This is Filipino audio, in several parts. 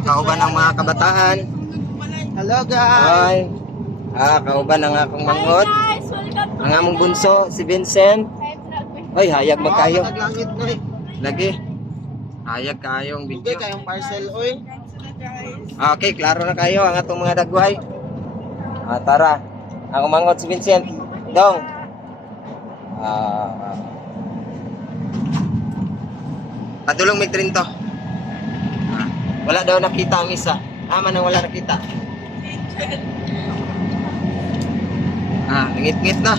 kauban ng mga kabataan. Hello guys. Ay. Kauban ng akong manghod. Ang among bunso, si Vincent. Ay, hayag magkayo. Naglangit na eh. Lagi. Hayag kayong Bigay video. kayong parcel oy. Okay, klaro na kayo ang atong mga dagway. Tara. Ang manghod si Vincent. Dong. Patulong may train to. Wala daw nakita ang isa. Man ang wala nakita. Ngit-ngit na.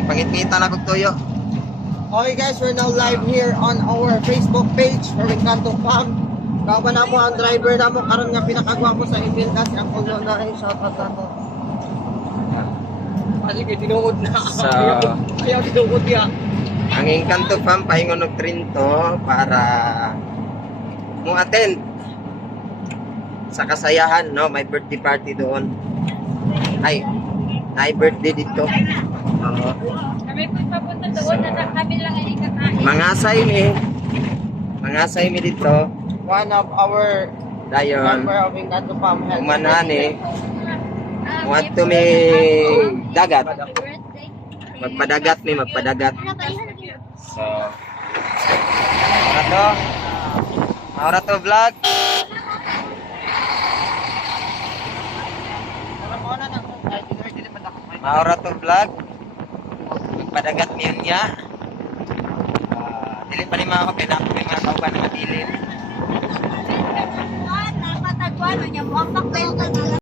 Ipangit-ngitan na kong tuyo. Okay guys, we're now live here on our Facebook page for Encanto Farm. Kauban na mo ang driver na mo karon nga pinakagwapo sa Ibilda si Uncle Jonah. Shout out sa to. Sige, tinuod na. Ayaw tinuod ya. Ang Encanto Farm paingon og train to para mo attend sa kasayahan, no? May birthday party doon. Ay birthday dito. Kami po papunta doon na kami lang ay kakain. Mangasay mi dito. One of our Dayon. member of Encanto Farm has Umanani. Want to me dagat. Magpadagat. So, Maura to vlog. Maura to vlog. Magpadagat niya. Dili pa ni mga ako pinako may mga kauban na madilim. Napatagwan niya mo ang pakbenta.